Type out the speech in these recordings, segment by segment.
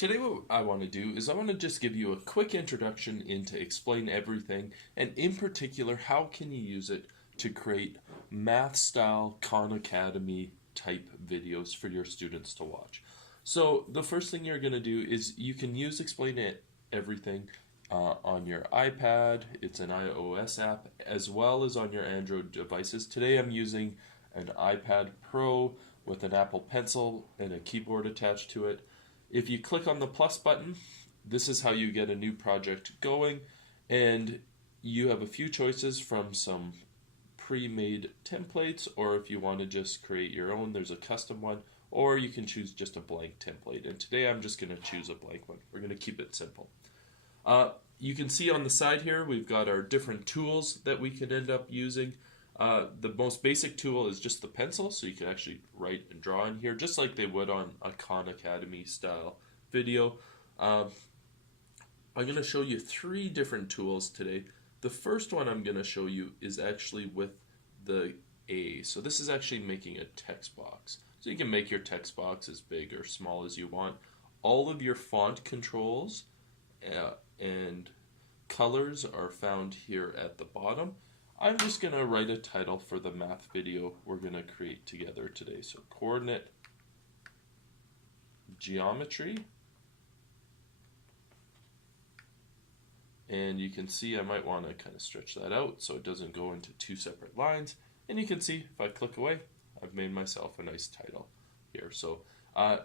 Today what I want to do is I want to just give you a quick introduction into Explain Everything, and in particular, how can you use it to create math style Khan Academy type videos for your students to watch. So the first thing you're going to do is you can use Everything on your iPad. It's an iOS app as well as on your Android devices. Today I'm using an iPad Pro with an Apple Pencil and a keyboard attached to it. If you click on the plus button, this is how you get a new project going, and you have a few choices from some pre-made templates, or if you want to just create your own, there's a custom one, or you can choose just a blank template. And today I'm just going to choose a blank one. We're going to keep it simple. You can see on the side here we've got our different tools that we can end up using. The most basic tool is just the pencil, so you can actually write and draw in here, just like they would on a Khan Academy style video. I'm going to show you 3 different tools today. The first one I'm going to show you is actually with the A. So this is actually making a text box. So you can make your text box as big or small as you want. All of your font controls and colors are found here at the bottom. I'm just going to write a title for the math video we're going to create together today. So coordinate geometry. And you can see I might want to kind of stretch that out so it doesn't go into 2 separate lines. And you can see if I click away, I've made myself a nice title here. So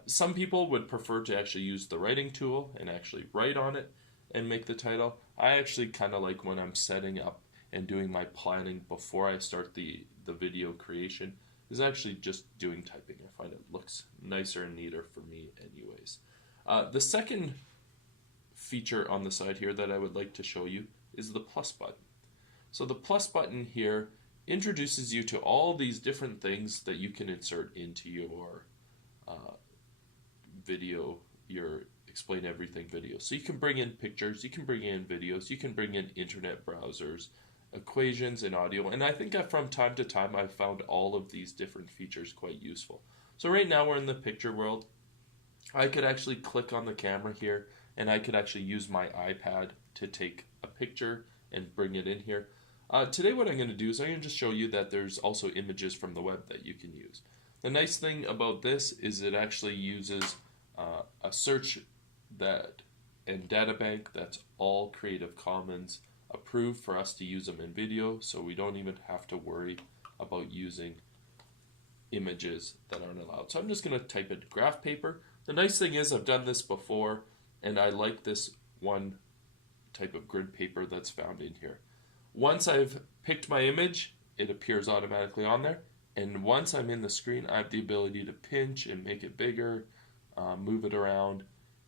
some people would prefer to actually use the writing tool and actually write on it and make the title. I actually kind of like when I'm setting up and doing my planning before I start the video creation is actually just doing typing. I find it looks nicer and neater for me anyways. The second feature on the side here that I would like to show you is the plus button. So the plus button here introduces you to all these different things that you can insert into your video, your Explain Everything video. So you can bring in pictures, you can bring in videos, you can bring in internet browsers, equations, and audio. And I think that from time to time I've found all of these different features quite useful. So right now we're in the picture world. I could actually click on the camera here and I could actually use my iPad to take a picture and bring it in here. Today what I'm going to do is I'm going to just show you that there's also images from the web that you can use. The nice thing about this is it actually uses a search and data bank that's all Creative Commons approved for us to use them in video, so we don't even have to worry about using images that aren't allowed. So I'm just going to type in graph paper. The nice thing is I've done this before, and I like this one type of grid paper that's found in here. Once I've picked my image, it appears automatically on there, and once I'm in the screen, I have the ability to pinch and make it bigger, move it around,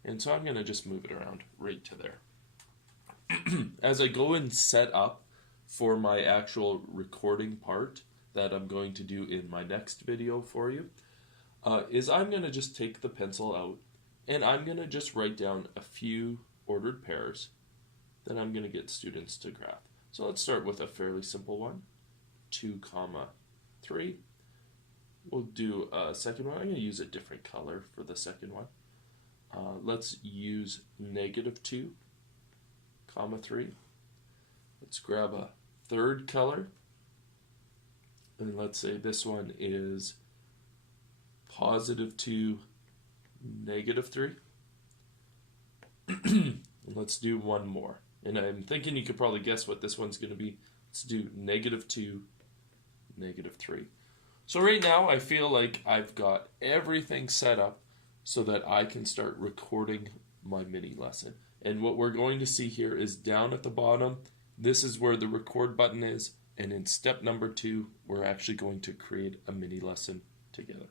and so I'm going to just move it around right to there. As I go and set up for my actual recording part that I'm going to do in my next video for you, is I'm going to just take the pencil out and I'm going to just write down a few ordered pairs that I'm going to get students to graph. So let's start with a fairly simple one, 2, 3. We'll do a second one. I'm going to use a different color for the second one. Let's use -2, 3. Let's grab a third color, and let's say this one is +2, -3. Let's do one more, and I'm thinking you could probably guess what this one's going to be. Let's do -2, -3. So right now I feel like I've got everything set up so that I can start recording my mini lesson. And what we're going to see here is down at the bottom, this is where the record button is, and in step number 2, we're actually going to create a mini lesson together.